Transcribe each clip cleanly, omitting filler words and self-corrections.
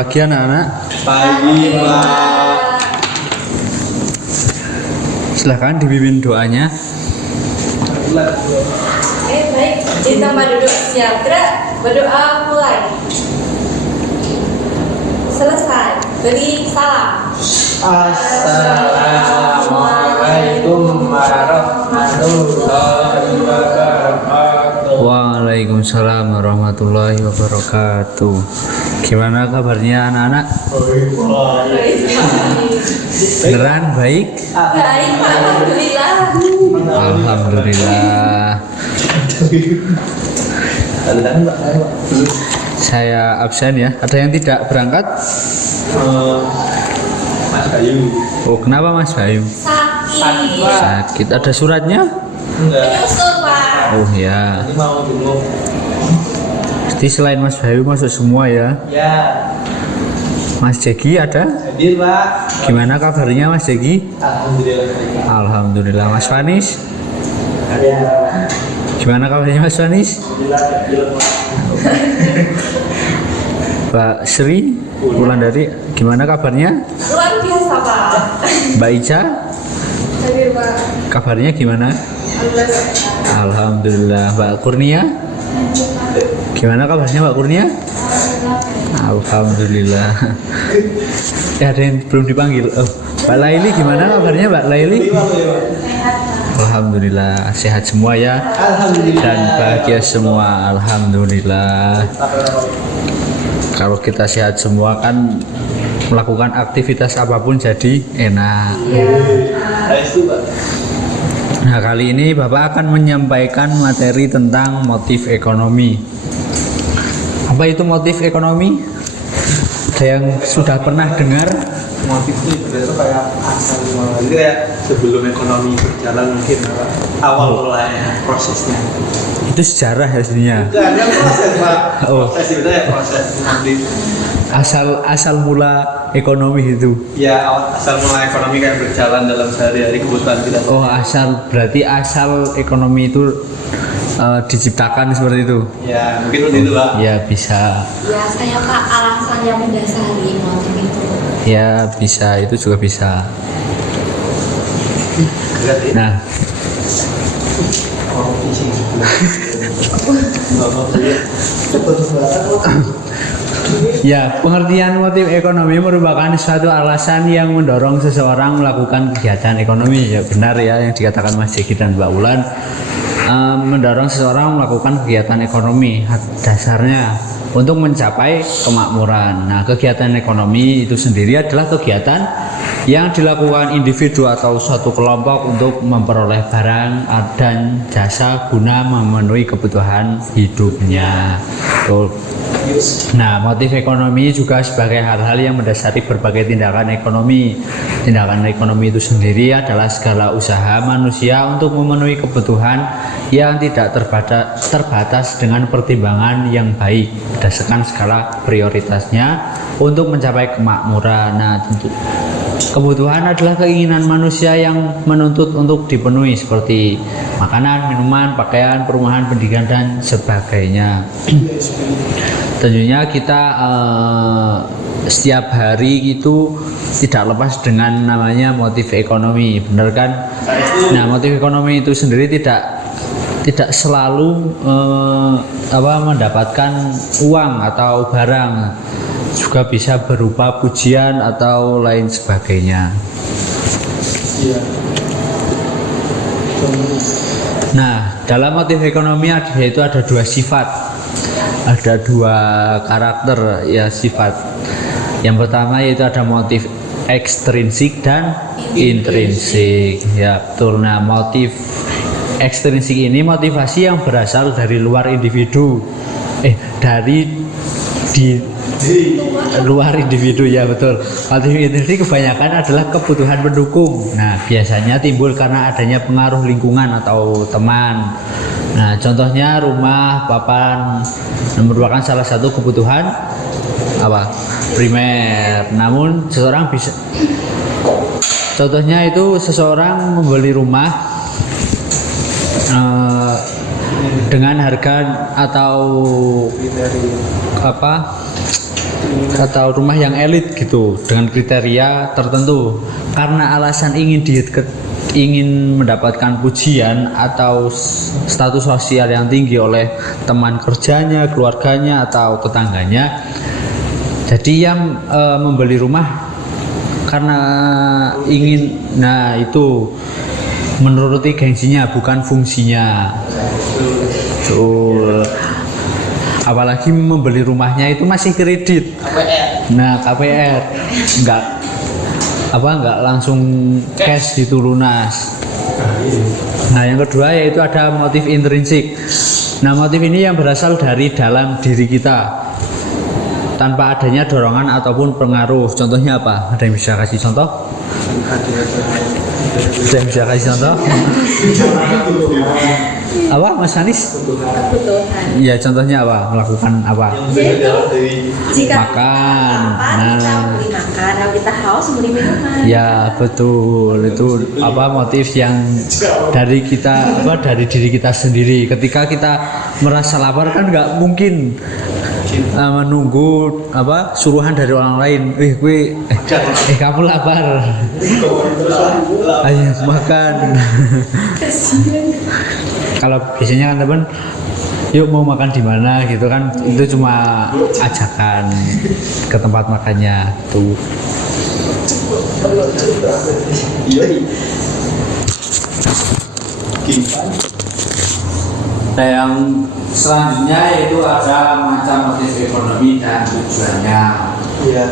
pagi anak-anak. Pagi Pak. Silahkan dipimpin doanya. Baik, di tempat duduk siap. Gerak, berdoa mulai. Selesai. Beri salam. Assalamualaikum warahmatullahi wabarakatuh. Waalaikumsalam warahmatullahi wabarakatuh. Gimana kabarnya anak-anak? Beneran baik? Baik, Pak. Alhamdulillah. Alhamdulillah. Saya absen ya. Ada yang tidak berangkat? Mas Bayu. Oh, kenapa Mas Bayu? Sakit. Sakit. Ada suratnya? Enggak. Menyusul, Pak. Oh ya. Ini mau dulu. Jadi selain Mas Bayu masuk semua ya. Ya. Mas Jeki ada? Hadir Pak. Gimana kabarnya Mas Jeki? Alhamdulillah. Alhamdulillah. Mas Fanis? Ada. Gimana kabarnya Mas Fanis? Mbak Sri Wulandari, gimana kabarnya? Luar biasa, Pak. Mbak Ica, Hadir, Pak. kabarnya gimana? Alhamdulillah. Alhamdulillah. Mbak Kurnia, gimana kabarnya Mbak Kurnia? Alhamdulillah. Ada yang belum dipanggil. Oh, Mbak Laili gimana kabarnya Mbak Laili? Alhamdulillah sehat semua ya. Alhamdulillah. Dan bahagia semua. Alhamdulillah. Kalau kita sehat semua kan melakukan aktivitas apapun jadi enak. Pak. Nah, kali ini Bapak akan menyampaikan materi tentang motif ekonomi. Apa itu motif ekonomi? Ada yang sudah pernah dengar? Motif itu sebenarnya kayak asal mula. Jadi kayak sebelum ekonomi berjalan mungkin awal mulanya prosesnya. Itu sejarah hasilnya. Enggak ada proses Pak. Oh. Proses itu ya proses nanti. Asal mula ekonomi itu. Ya asal mula ekonomi kayak berjalan dalam sehari-hari kebutuhan kita. Oh, berarti asal ekonomi itu diciptakan seperti itu. Ya mungkin seperti itu Pak. Ya bisa. Ya, saya Pak alasan yang mendasari motif itu. Ya bisa, itu juga bisa. Nah, ya, pengertian motif ekonomi merupakan suatu alasan yang mendorong seseorang melakukan kegiatan ekonomi. Ya benar ya yang dikatakan Mas Jeki dan Mbak Ulan. Mendorong seseorang melakukan kegiatan ekonomi dasarnya untuk mencapai kemakmuran. Nah, kegiatan ekonomi itu sendiri adalah kegiatan yang dilakukan individu atau suatu kelompok untuk memperoleh barang dan jasa guna memenuhi kebutuhan hidupnya. Betul. Nah, motif ekonomi juga sebagai hal-hal yang mendasari berbagai tindakan ekonomi. Tindakan ekonomi itu sendiri adalah segala usaha manusia untuk memenuhi kebutuhan yang tidak terbatas dengan pertimbangan yang baik berdasarkan skala prioritasnya untuk mencapai kemakmuran. Nah, tentu kebutuhan adalah keinginan manusia yang menuntut untuk dipenuhi seperti makanan, minuman, pakaian, perumahan, pendidikan dan sebagainya. Tentunya kita setiap hari itu tidak lepas dengan namanya motif ekonomi, benar kan? Nah, motif ekonomi itu sendiri tidak selalu mendapatkan uang atau barang, juga bisa berupa pujian atau lain sebagainya. Nah, dalam motif ekonomi itu ada dua sifat. Ada dua karakter ya sifat. Yang pertama yaitu ada motif ekstrinsik dan intrinsik. Ya betul. Nah, motif ekstrinsik ini motivasi yang berasal dari luar individu. Luar individu ya betul. Motif intrinsik kebanyakan adalah kebutuhan pendukung. Nah, biasanya timbul karena adanya pengaruh lingkungan atau teman. Nah, contohnya rumah, papan merupakan salah satu kebutuhan primer. Namun contohnya itu seseorang membeli rumah dengan harga atau atau rumah yang elit gitu dengan kriteria tertentu karena alasan ingin mendapatkan pujian atau status sosial yang tinggi oleh teman kerjanya, keluarganya atau tetangganya. Jadi yang membeli rumah karena ingin, nah itu menuruti gengsinya bukan fungsinya. Betul. Apalagi membeli rumahnya itu masih kredit. Nah, KPR enggak langsung cash gitu lunas. Nah, yang kedua yaitu ada motif intrinsik. Nah, motif ini yang berasal dari dalam diri kita tanpa adanya dorongan ataupun pengaruh. Contohnya apa? Ada yang bisa kasih contoh? Ada yang bisa kasih contoh? Apa, Mas Anis? Kebutuhan. Ya, contohnya apa? Melakukan apa? Jadi jika Makan. kita lapar, kita beli makan, kalau kita haus beli minuman. Ya, betul. Itu apa motif yang dari kita apa dari diri kita sendiri. Ketika kita merasa lapar kan nggak mungkin menunggu apa suruhan dari orang lain. Kamu lapar. Ayo makan. Kalau biasanya kan teman, yuk mau makan di mana gitu kan, itu cuma ajakan ke tempat makannya tuh. Nah, yang selanjutnya yaitu ada macam motif ekonomi dan tujuannya. Iya.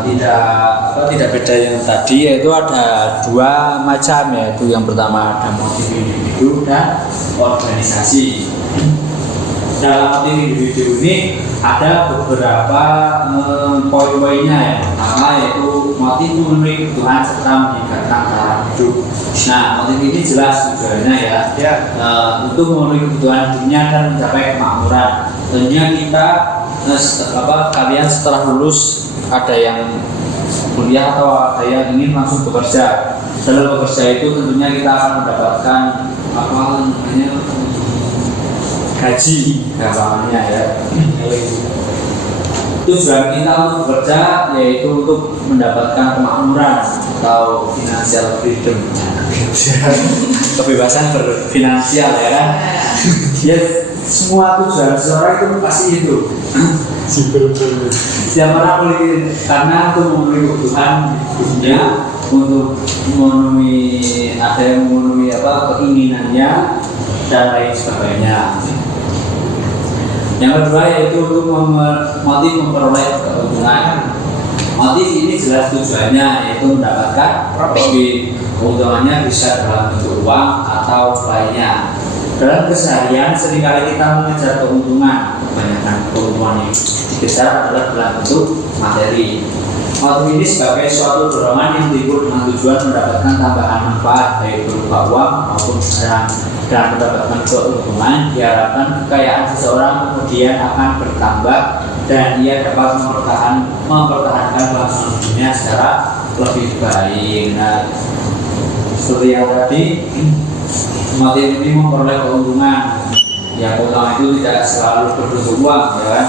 Tidak beda yang tadi, yaitu ada dua macam, yaitu yang pertama ada motif individu dan organisasi. Dalam motif individu ini ada beberapa poin-poinnya. Yang pertama yaitu motif memenuhi kebutuhan serta meningkatkan taraf hidup. Nah, motif ini jelas tujuannya ya. Untuk memenuhi kebutuhan dunia dan mencapai kemakmuran. Tentunya kita kalian setelah lulus ada yang kuliah atau ada yang ingin langsung bekerja. Dalam bekerja itu tentunya kita akan mendapatkan gaji gampangnya ya. Tujuan kita untuk bekerja yaitu untuk mendapatkan kemakmuran atau financial freedom, kebebasan berfinansial ya kan. Ya, semua tujuan seorang itu pasti itu. Siapa orang boleh karena untuk memenuhi kebutuhan hidupnya, untuk memenuhi ada yang memenuhi keinginannya dan lain sebagainya. Yang kedua yaitu untuk motif memperoleh keuntungan. Motif ini jelas tujuannya yaitu mendapatkan profit. Keuntungannya bisa dalam bentuk uang atau lainnya. Dalam keseharian seringkali kita mengejar keuntungan. Kebanyakan keuntungan yang dikejar adalah dalam bentuk materi. Motif ini sebagai suatu dorongan yang timbul dengan tujuan mendapatkan tambahan manfaat baik berupa uang maupun barang. Dan mendapatkan keuntungan, diharapkan kekayaan seseorang kemudian akan bertambah dan ia dapat mempertahankan kelangsungan hidupnya secara lebih baik. Nah, seperti yang tadi, motif ini memperoleh keuntungan. Ya, keuntungan itu tidak selalu berbentuk uang, ya kan?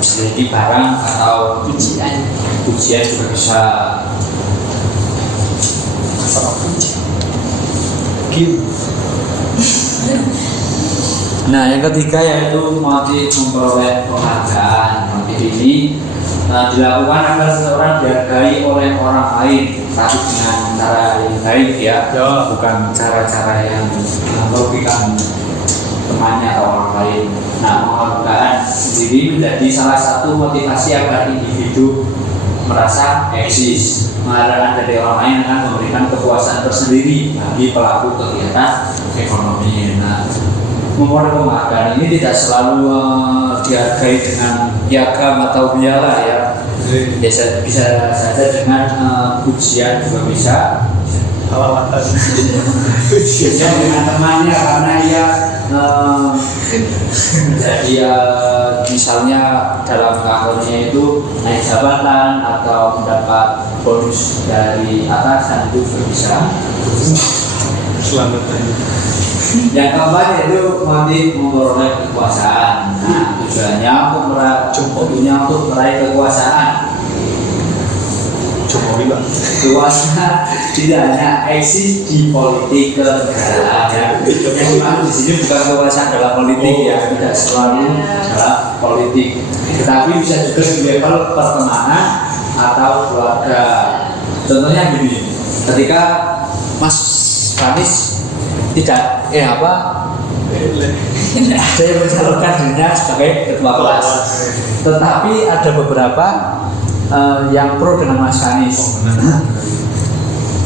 Jadi barang atau pujian juga bisa. Nah, yang ketiga yaitu motif memperoleh penghargaan. Motif ini dilakukan agar seseorang dihargai oleh orang lain, tapi dengan cara yang baik ya, bukan cara-cara yang merugikan temannya atau orang lain. Nah, penghargaan sendiri menjadi salah satu motivasi agar individu merasa eksis. Penghargaan dari orang lain akan memberikan kepuasan tersendiri bagi pelaku kegiatan ekonomi. Nah, memperoleh penghargaan ini tidak selalu dihargai dengan piagam atau piala ya. Bisa saja dengan pujian juga bisa. Pujian dengan temannya karena ia jadi misalnya dalam kantornya itu naik jabatan atau mendapat bonus dari atasan itu juga bisa. Selamat Yang keempat yaitu motif memperoleh kekuasaan. Nah, tujuannya untuk meraih kekuasaan. Jokowi bang. Kekuasaan tidak hanya eksis di politik kenegaraan ya. Yang dimaksud di sini bukan kekuasaan dalam politik ya, tidak selalu dalam politik, tetapi bisa juga di level pertemanan atau keluarga. Contohnya gini, ketika Mas Anies tidak ada yang mencalonkan dirinya sebagai ketua kelas, tetapi ada beberapa yang pro dengan Mas Anies.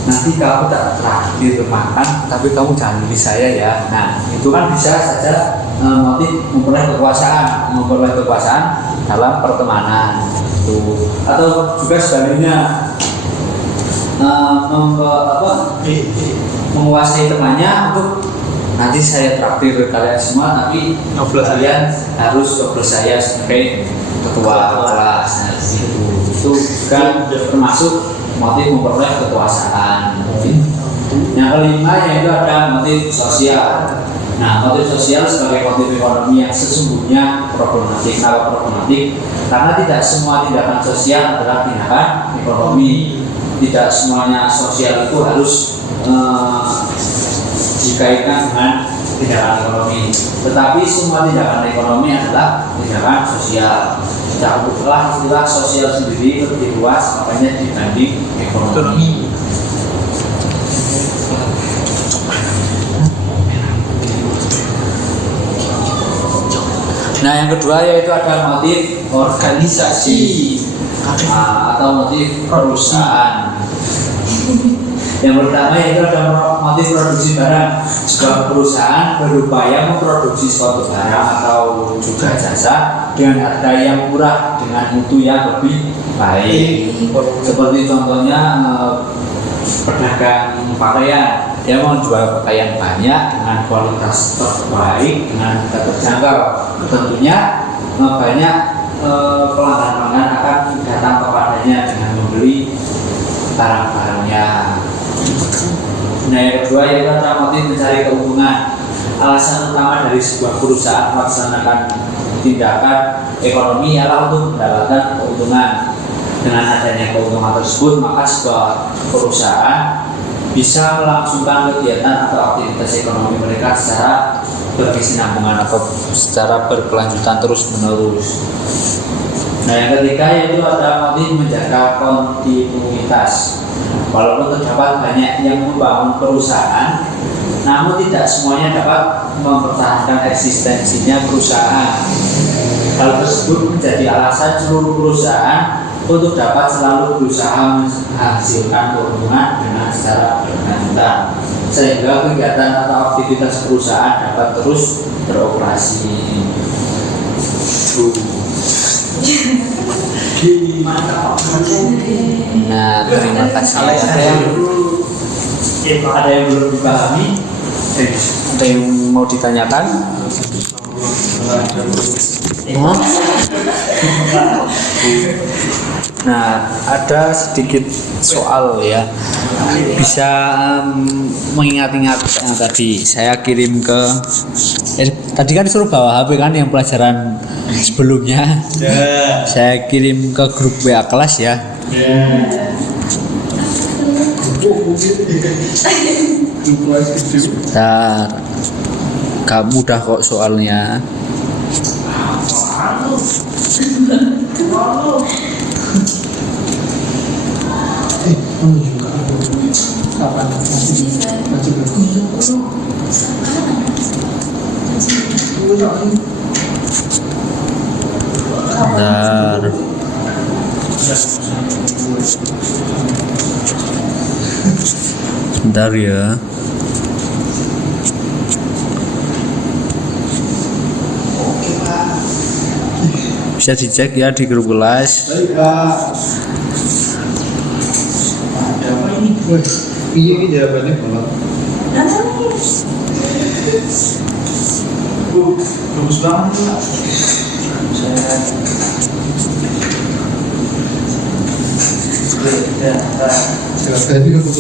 Nanti kamu tak traktir makan, tapi kamu jangan milih saya ya. Nah, itu kan bisa saja motif memperoleh kekuasaan dalam pertemanan. Tuh. Atau juga sebaliknya menguasai temannya untuk nanti saya traktir kalian semua, tapi kalian harus coblos saya sebagai ketua kelas. Nah, itu kan termasuk motif memperoleh kekuasaan. Yang kelima yaitu ada motif sosial. Nah, motif sosial sebagai motif ekonomi yang sesungguhnya problematik karena tidak semua tindakan sosial adalah tindakan ekonomi. Tidak semuanya sosial itu harus dikaitkan dengan tindakan ekonomi, tetapi semua tindakan ekonomi adalah tindakan sosial. Cakupulah istilah sosial sendiri lebih luas makanya dibanding ekonomi. Nah, yang kedua yaitu ada motif organisasi atau motif perusahaan. Yang pertama yaitu ada motif produksi barang. Sebuah perusahaan berupaya memproduksi suatu barang atau juga jasa dengan harga yang murah dengan mutu yang lebih baik. Seperti contohnya pedagang pakaian, dia mau jual pakaian banyak dengan kualitas terbaik dengan harga terjangkau. Tentunya banyak pelanggan-pelanggan akan datang kepadanya dengan membeli barang-barangnya. Nah, yang kedua yaitu ada motif mencari keuntungan. Alasan utama dari sebuah perusahaan melaksanakan tindakan ekonomi ialah untuk mendapatkan keuntungan. Dengan adanya keuntungan tersebut, maka sebuah perusahaan bisa melangsungkan kegiatan atau aktivitas ekonomi mereka secara berkesinambungan atau secara berkelanjutan terus-menerus. Nah, yang ketiga yaitu ada motif menjaga kontinuitas. Walaupun terdapat banyak yang membangun perusahaan, namun tidak semuanya dapat mempertahankan eksistensinya perusahaan. Hal tersebut menjadi alasan seluruh perusahaan untuk dapat selalu berusaha menghasilkan keuntungan dengan secara berkelanjutan, sehingga kegiatan atau aktivitas perusahaan dapat terus beroperasi. Nah, terima kasih. Ada yang belum dipahami? Ada yang mau ditanyakan? Nah, ada sedikit soal ya. Bisa mengingat-ingat yang tadi saya kirim ke tadi kan disuruh bawa HP kan yang pelajaran sebelumnya. Saya kirim ke grup WA kelas ya. Bentar. Gak mudah kok soalnya. Bentar. Sebentar ya. Bisa dicek ya di grup kelas. Iya ini jawabannya kalau bagus banget lah. Tadi aku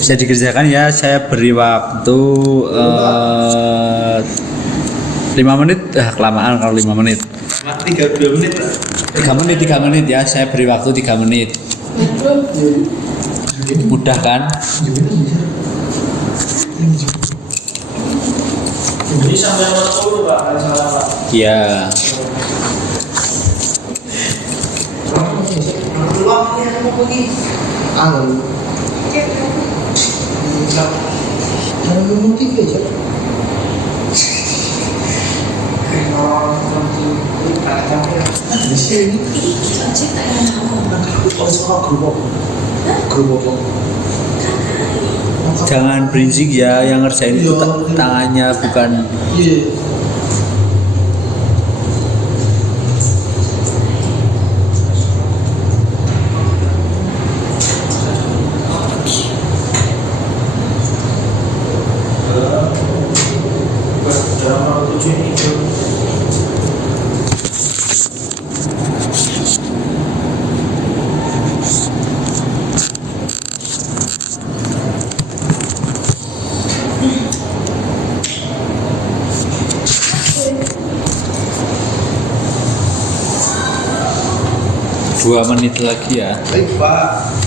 Bisa dikerjakan ya, saya beri waktu 5 menit, kelamaan kalau 5 menit. 32 menit lah. 3 menit ya, saya beri waktu 3 menit. Mudah kan? Jadi sampai 40 Pak, kalau salah Pak. Iya. Jangan berisik ya, yang ngerjain itu tangannya bukan. Dalam 7 ini Dua menit lagi ya. Baik Pak.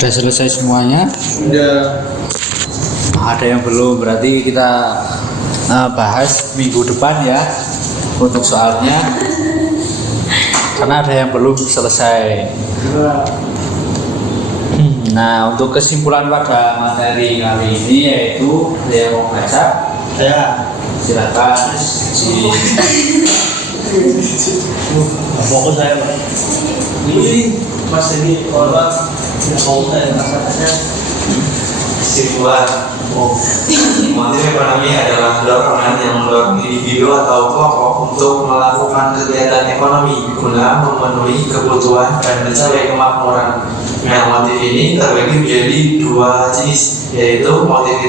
Sudah selesai semuanya. Sudah. Ada yang belum, berarti kita bahas minggu depan ya untuk soalnya, karena ada yang belum selesai. Nah, untuk kesimpulan pada materi kali ini yaitu ada yang mau baca, Saya. silakan. Fokus saya Pak. Ini Mas ini orang yang mau saya rasanya Kesimpulan motif ekonomi adalah dorongan yang mendorong individu atau kelompok untuk melakukan kegiatan ekonomi guna memenuhi kebutuhan dan mencapai kemakmuran. Nah, motif ini terbagi menjadi dua jenis, yaitu motif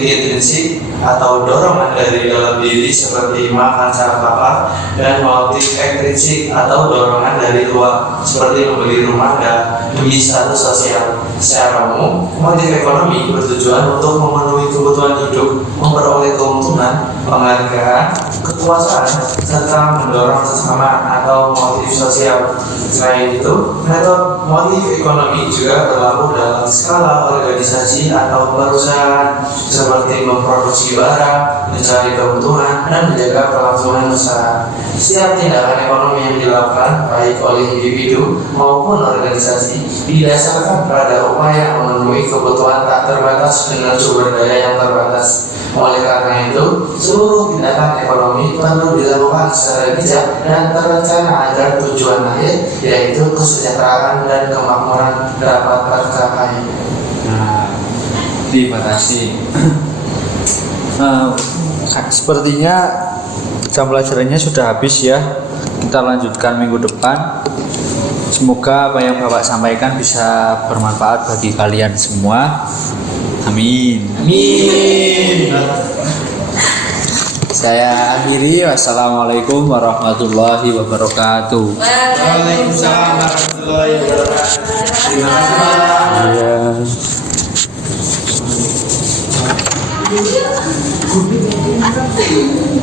intrinsik atau dorongan dari dalam diri seperti makan secara lapar, dan motif ekstrinsik atau dorongan dari luar seperti membeli rumah dan demi status sosial. Secara umum, motif ekonomi bertujuan untuk memenuhi kebutuhan hidup, memperoleh keuntungan, penghargaan, kekuasaan, serta mendorong sesama atau motif sosial. Selain itu, metode motif ekonomi juga berlaku dalam skala organisasi atau perusahaan, seperti memproduksi barang, mencari keuntungan, dan menjaga kelangsungan usaha. Setiap tindakan ekonomi yang dilakukan baik oleh individu maupun organisasi didasarkan pada upaya memenuhi kebutuhan tak terbatas dengan sumber daya yang terbatas. Oleh karena itu, seluruh tindakan ekonomi perlu dilakukan secara bijak dan terencana agar tujuan akhir, yaitu kesejahteraan dan kemakmuran, dapat tercapai. Nah, terima kasih. Sepertinya jam pelajarannya sudah habis ya. Kita lanjutkan minggu depan. Semoga apa yang Bapak sampaikan bisa bermanfaat bagi kalian semua. Amin. Amin. Saya akhiri. Wassalamualaikum warahmatullahi wabarakatuh. Waalaikumsalam warahmatullahi wabarakatuh. Terima kasih. Iya.